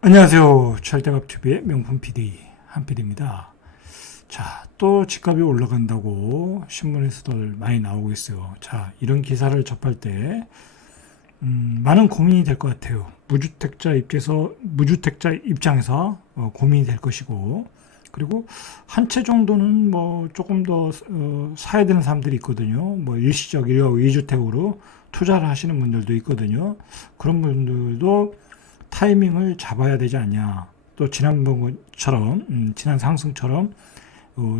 안녕하세요. 철대갑TV의 명품 PD 한 PD입니다. 자, 또 집값이 올라간다고 신문에서들 많이 나오고 있어요. 자, 이런 기사를 접할 때 많은 고민이 될 것 같아요. 무주택자 입장에서 고민이 될 것이고, 그리고 한 채 정도는 뭐 조금 더 사야 되는 사람들이 있거든요. 뭐 일시적 2주택으로 투자를 하시는 분들도 있거든요. 그런 분들도 타이밍을 잡아야 되지 않냐. 또 지난번처럼 지난 상승처럼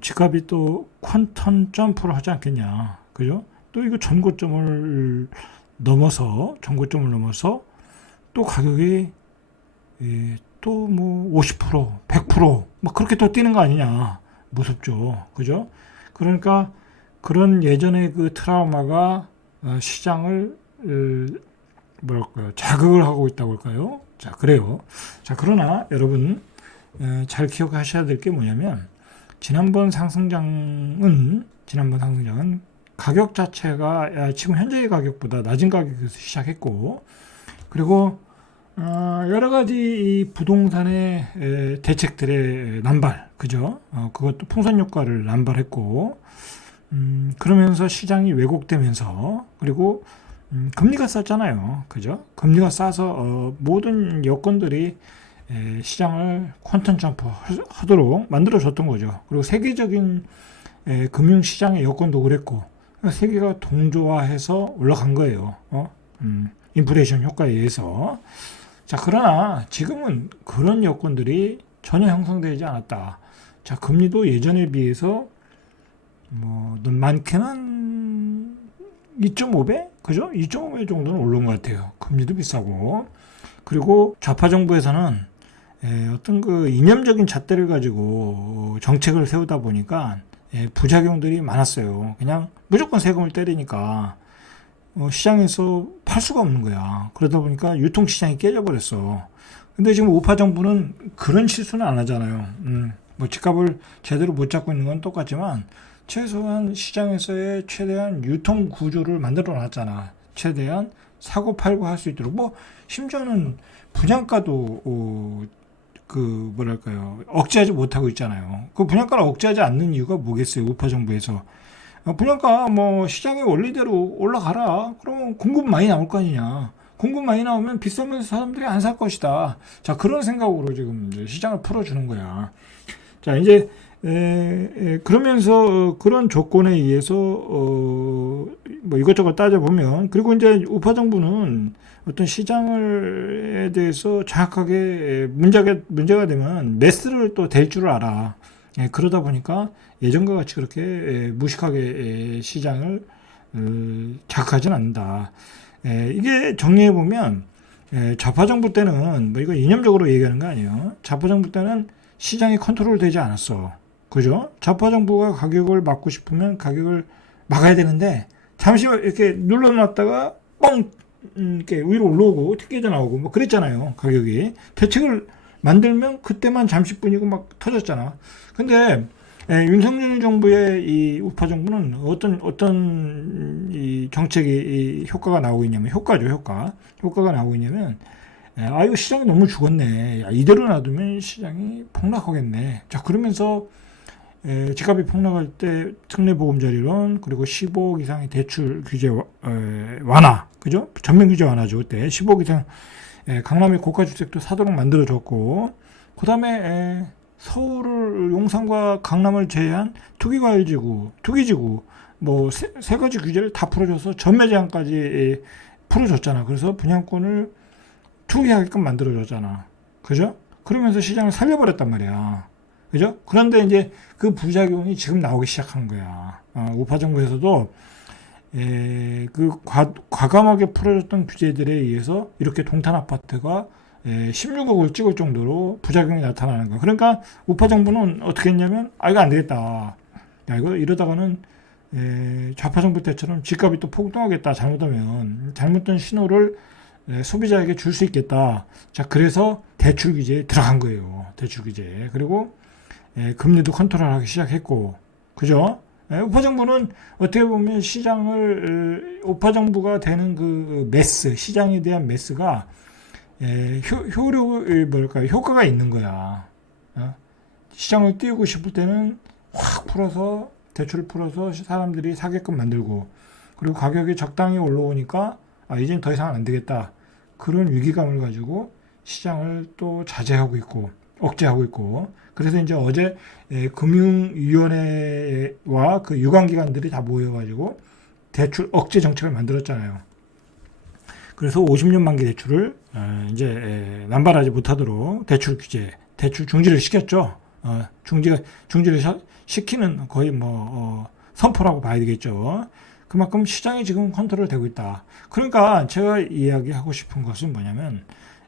집값이 또 퀀텀 점프를 하지 않겠냐. 그죠? 또 이거 전고점을 넘어서 또 가격이 또 뭐 50%, 100%막 그렇게 또 뛰는 거 아니냐. 무섭죠. 그죠? 그러니까 그런 예전의 그 트라우마가 시장을 뭐랄까요, 자극을 하고 있다고 할까요? 자, 그래요. 자, 그러나 여러분 잘 기억하셔야 될 게 뭐냐면 지난번 상승장은 가격 자체가 지금 현재의 가격보다 낮은 가격에서 시작했고, 그리고 여러 가지 이 부동산의 대책들의 남발, 그죠? 그것도 풍선 효과를 남발했고, 그러면서 시장이 왜곡되면서, 그리고 금리가 쌌잖아요. 그죠? 금리가 싸서 모든 여건들이 시장을 퀀텀 점프 하도록 만들어줬던 거죠. 그리고 세계적인 금융시장의 여건도 그랬고, 세계가 동조화해서 올라간 거예요. 인플레이션 효과에 의해서. 자, 그러나 지금은 그런 여건들이 전혀 형성되지 않았다. 자, 금리도 예전에 비해서 뭐 많게는 2.5배? 그죠? 2.5배 정도는 오른 것 같아요. 금리도 비싸고. 그리고 좌파 정부에서는 어떤 그 이념적인 잣대를 가지고 정책을 세우다 보니까 부작용들이 많았어요. 그냥 무조건 세금을 때리니까 시장에서 팔 수가 없는 거야. 그러다 보니까 유통시장이 깨져버렸어. 근데 지금 우파 정부는 그런 실수는 안 하잖아요. 뭐 집값을 제대로 못 잡고 있는 건 똑같지만 최소한 시장에서의 최대한 유통 구조를 만들어 놨잖아. 최대한 사고 팔고 할 수 있도록. 뭐 심지어는 분양가도 그 뭐랄까요, 억제하지 못하고 있잖아요. 그 분양가를 억제하지 않는 이유가 뭐겠어요? 우파 정부에서 분양가 뭐 시장의 원리대로 올라가라. 그러면 공급 많이 나올 거 아니냐. 공급 많이 나오면 비싸면 사람들이 안 살 것이다. 자, 그런 생각으로 지금 이제 시장을 풀어주는 거야. 자, 이제 그러면서 그런 조건에 의해서 뭐 이것저것 따져보면, 그리고 이제 우파 정부는 어떤 시장을에 대해서 정확하게 문제가 되면 메스를 또 댈 줄 알아. 그러다 보니까 예전과 같이 그렇게 무식하게 시장을 자극하진 않는다. 이게 정리해 보면 좌파 정부 때는 뭐 이거 이념적으로 얘기하는 거 아니에요. 좌파 정부 때는 시장이 컨트롤 되지 않았어. 그죠? 좌파 정부가 가격을 막고 싶으면 가격을 막아야 되는데 잠시 이렇게 눌러놨다가 뻥 이렇게 위로 올라오고 튀겨져 나오고 뭐 그랬잖아요. 가격이 대책을 만들면 그때만 잠시뿐이고 막 터졌잖아. 근데 윤석열 정부의 이 우파 정부는 어떤 이 정책이 이 효과가 나오고 있냐면, 효과가 나오고 있냐면, 이거 시장이 너무 죽었네. 야, 이대로 놔두면 시장이 폭락하겠네. 자, 그러면서 집값이 폭락할 때 특례보금자리론, 그리고 15억 이상의 대출 규제 완화, 그죠? 전면 규제 완화죠. 그때 15억 이상 강남의 고가주택도 사도록 만들어졌고, 그 다음에 서울을, 용산과 강남을 제외한 투기지구 뭐 세 가지 규제를 다 풀어줘서 전매 제한까지 풀어줬잖아. 그래서 분양권을 투기하게끔 만들어줬잖아. 그죠? 그러면서 시장을 살려버렸단 말이야. 그죠? 그런데 이제 그 부작용이 지금 나오기 시작한 거야. 우파 정부에서도 그 과감하게 풀어줬던 규제들에 의해서 이렇게 동탄 아파트가 16억을 찍을 정도로 부작용이 나타나는 거야. 그러니까 우파 정부는 어떻게 했냐면, 이거 안 되겠다. 야, 이거 이러다가는 좌파 정부 때처럼 집값이 또 폭등하겠다. 잘못된 신호를 소비자에게 줄 수 있겠다. 자, 그래서 대출 규제에 들어간 거예요. 대출 규제. 그리고 금리도 컨트롤하기 시작했고, 그죠? 우파 정부는 어떻게 보면 시장을 우파 정부가 되는 그 시장에 대한 매스가 효과가 있는 거야. 시장을 띄우고 싶을 때는 확 풀어서 대출을 풀어서 사람들이 사게끔 만들고, 그리고 가격이 적당히 올라오니까 이젠 더 이상 안 되겠다, 그런 위기감을 가지고 시장을 또 자제하고 있고 억제하고 있고. 그래서 이제 어제 금융위원회와 그 유관기관들이 다 모여가지고 대출 억제 정책을 만들었잖아요. 그래서 50년 만기 대출을 이제 남발하지 못하도록 대출 규제, 대출 중지를 시켰죠. 중지를 시키는 거의 선포라고 봐야 되겠죠. 그만큼 시장이 지금 컨트롤 되고 있다. 그러니까 제가 이야기하고 싶은 것은 뭐냐면,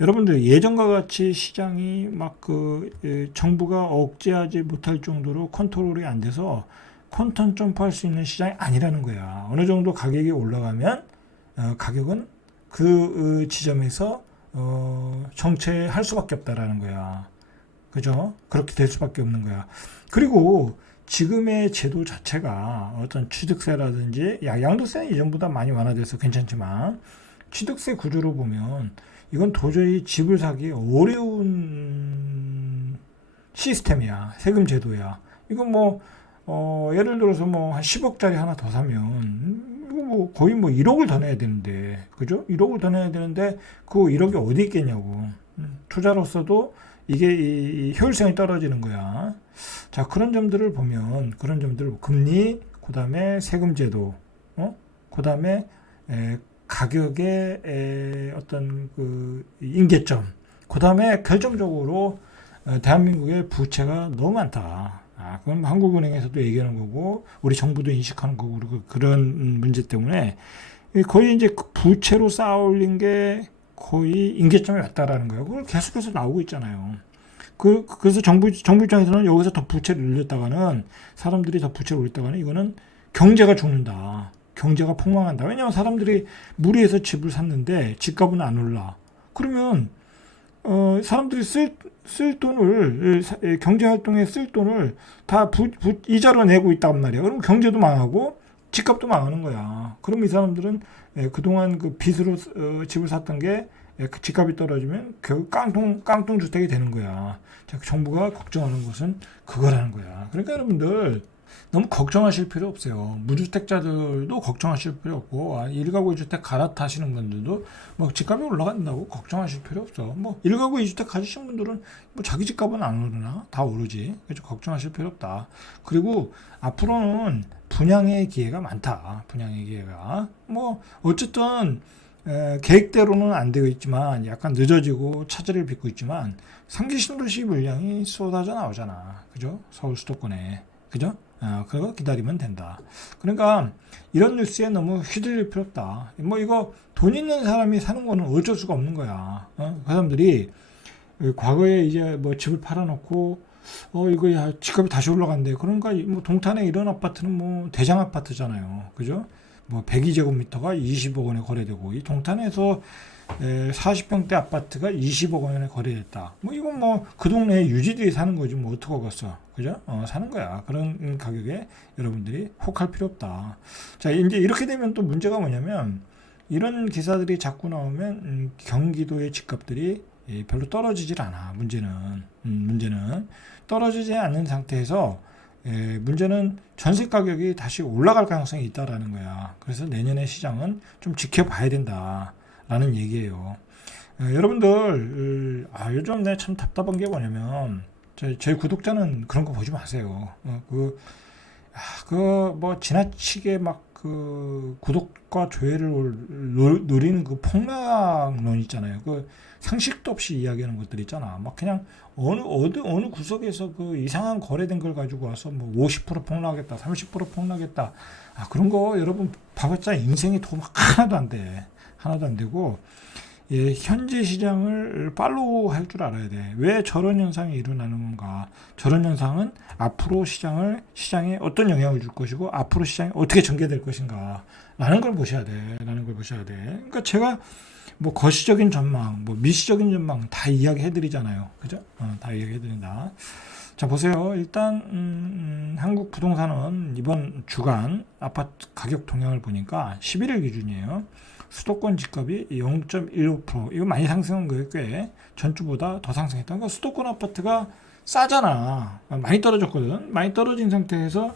여러분들 예전과 같이 시장이 정부가 억제하지 못할 정도로 컨트롤이 안 돼서 콘턴 점프할 수 있는 시장이 아니라는 거야. 어느 정도 가격이 올라가면 가격은 그 지점에서 정체할 수밖에 없다라는 거야. 그죠? 그렇게 될 수밖에 없는 거야. 그리고 지금의 제도 자체가 어떤 취득세라든지, 양도세는 이전보다 많이 완화돼서 괜찮지만, 취득세 구조로 보면 이건 도저히 집을 사기 어려운 시스템이야. 세금 제도야. 이건 예를 들어서 한 10억짜리 하나 더 사면 이거 거의 1억을 더 내야 되는데, 그죠? 1억을 더 내야 되는데 그 1억이 어디 있겠냐고. 투자로서도 이게 이 효율성이 떨어지는 거야. 자, 그런 점들을 보면, 금리, 그 다음에 세금 제도, 그 다음에 가격의 어떤 그 임계점, 그 다음에 결정적으로 대한민국의 부채가 너무 많다. 그건 한국은행에서도 얘기하는 거고, 우리 정부도 인식하는 거고, 그리고 그런 문제 때문에 거의 이제 부채로 쌓아 올린 게 거의 임계점에 왔다라는 거예요. 그걸 계속해서 나오고 있잖아요. 그래서 정부 입장에서는 여기서 더 부채를 늘렸다가는, 사람들이 더 부채를 올렸다가는 이거는 경제가 죽는다. 경제가 폭망한다. 왜냐하면 사람들이 무리해서 집을 샀는데 집값은 안 올라. 그러면 사람들이 쓸 돈을, 경제활동에 쓸 돈을 다 이자로 내고 있단 말이야. 그럼 경제도 망하고 집값도 망하는 거야. 그럼 이 사람들은 그동안 그 빚으로 집을 샀던 게 그 집값이 떨어지면 결국 깡통 주택이 되는 거야. 정부가 걱정하는 것은 그거라는 거야. 그러니까 여러분들 너무 걱정하실 필요 없어요. 무주택자들도 걱정하실 필요 없고, 1가구 2주택 갈아타시는 분들도 집값이 올라간다고 걱정하실 필요 없어. 1가구 2주택 가지신 분들은 자기 집값은 안 오르나? 다 오르지. 그래서 걱정하실 필요 없다. 그리고 앞으로는 분양의 기회가 많다. 분양의 기회가. 어쨌든 계획대로는 안 되고 있지만, 약간 늦어지고 차질을 빚고 있지만, 3기 신도시 물량이 쏟아져 나오잖아. 그죠? 서울 수도권에. 그죠? 그거 기다리면 된다. 그러니까 이런 뉴스에 너무 휘둘릴 필요 없다. 이거 돈 있는 사람이 사는 거는 어쩔 수가 없는 거야. 그 사람들이 과거에 이제 집을 팔아놓고 이거 집값이 다시 올라간대. 그러니까 동탄에 이런 아파트는 대장 아파트잖아요. 그죠? 102제곱미터가 20억 원에 거래되고, 이 동탄에서 40평대 아파트가 20억 원에 거래됐다. 이건 그 동네에 유지들이 사는 거지. 어떡하겠어. 그죠? 사는 거야. 그런 가격에 여러분들이 혹할 필요 없다. 자, 이제 이렇게 되면 또 문제가 뭐냐면, 이런 기사들이 자꾸 나오면 경기도의 집값들이 별로 떨어지질 않아. 문제는 떨어지지 않는 상태에서 문제는 전세 가격이 다시 올라갈 가능성이 있다라는 거야. 그래서 내년의 시장은 좀 지켜봐야 된다라는 얘기예요. 여러분들, 요즘 내가 참 답답한 게 뭐냐면, 저희 구독자는 그런 거 보지 마세요. 지나치게 구독과 조회를 노리는 그 폭락론 있잖아요. 상식도 없이 이야기하는 것들 있잖아. 그냥 어느 구석에서 그 이상한 거래된 걸 가지고 와서 50% 폭락하겠다, 30% 폭락하겠다. 그런 거 여러분 봐봤자 인생에 도움 하나도 안 돼. 하나도 안 되고, 현재 시장을 팔로우 할 줄 알아야 돼. 왜 저런 현상이 일어나는 건가? 저런 현상은 앞으로 시장에 어떤 영향을 줄 것이고, 앞으로 시장이 어떻게 전개될 것인가? 라는 걸 보셔야 돼. 그러니까 제가 거시적인 전망, 미시적인 전망 다 이야기해 드리잖아요. 그죠? 다 이야기해 드린다. 자, 보세요. 일단 한국 부동산은 이번 주간 아파트 가격 동향을 보니까 11일 기준이에요. 수도권 집값이 0.15%. 이거 많이 상승한 거예요, 꽤. 전주보다 더 상승했다. 그러니까 수도권 아파트가 싸잖아. 많이 떨어졌거든. 많이 떨어진 상태에서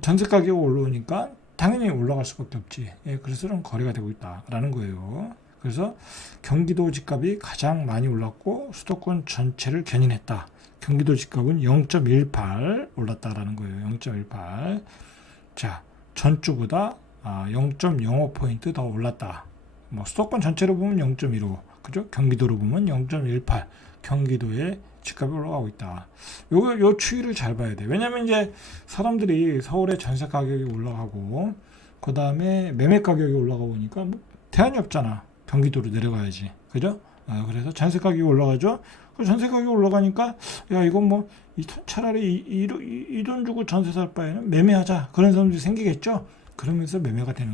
전세 가격이 올라오니까 당연히 올라갈 수밖에 없지. 예, 그래서 좀 거래가 되고 있다라는 거예요. 그래서 경기도 집값이 가장 많이 올랐고 수도권 전체를 견인했다. 경기도 집값은 0.18 올랐다라는 거예요. 0.18. 자, 전주보다 0.05포인트 더 올랐다. 뭐 수도권 전체로 보면 0.15, 그죠? 경기도로 보면 0.18. 경기도의 집값이 올라가고 있다. 요 추이를 잘 봐야 돼. 왜냐면 이제 사람들이 서울의 전세 가격이 올라가고 그 다음에 매매 가격이 올라가 보니까 뭐 대안이 없잖아. 경기도로 내려가야지, 그죠? 그래서 전세 가격이 올라가죠. 그 전세 가격이 올라가니까 야 이건 뭐 차라리 이 돈 주고 전세 살 바에는 매매하자, 그런 사람들이 생기겠죠. 그러면서 매매가 되는